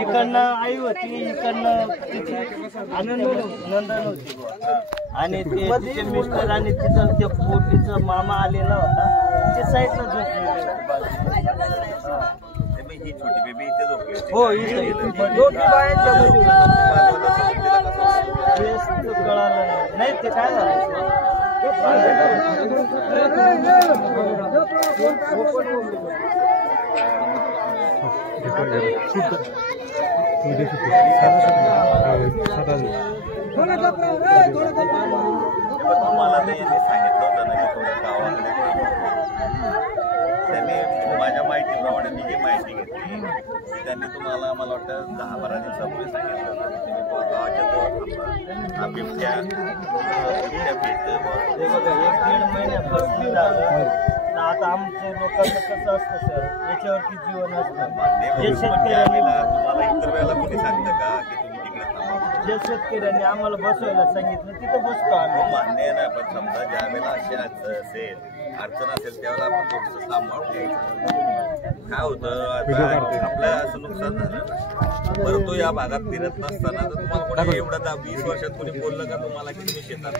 इकडनं आई होती, इकडनं तिची नंदन होती आणि ते तिचे मिस्टर आणि तिचा त्या पोटीचा मामा आलेला होता, ते साईडला झोपलेले ही छोटी बेबी इथे झोपली हो कळालं नाही ते काय झालं मला नाही सांगितलं होतं ना की थोडं गावाकडे त्यांनी माझ्या माहितीप्रमाणे मी जी माहिती घेतली त्यांनी तुम्हाला मला वाटतं 10-12 दिवसापूर्वी सांगितलं होतं की तुम्ही गावाच्या जवळ थांबा बिबट्या भेटतं ते बघा 1-1.5 महिन्यापासून झालं. आता आमच्या लोकांचं कसं असतं सर, याच्यावरती जीवन असतं. जे शेतकऱ्यांनी तुम्हाला इतर वेळेला कोणी सांगतं का की तुम्ही तिकडे थांबा? जे शेतकऱ्यांनी आम्हाला बसवायला सांगितलं तिथं बसतो आम्ही. मान्य आहे ना, पण समजा ज्या वेळेला अशी अडचण असेल त्यावेळेला आपण थोडंसं सांभाळून घ्यायचं. काय होतं आता आपलं असं नुकसान झालं बरं, तो या भागात फिरत नसताना तर तुम्हाला कोणी एवढं 20 वर्षात कोणी बोललं का तुम्हाला की तुम्ही शेतात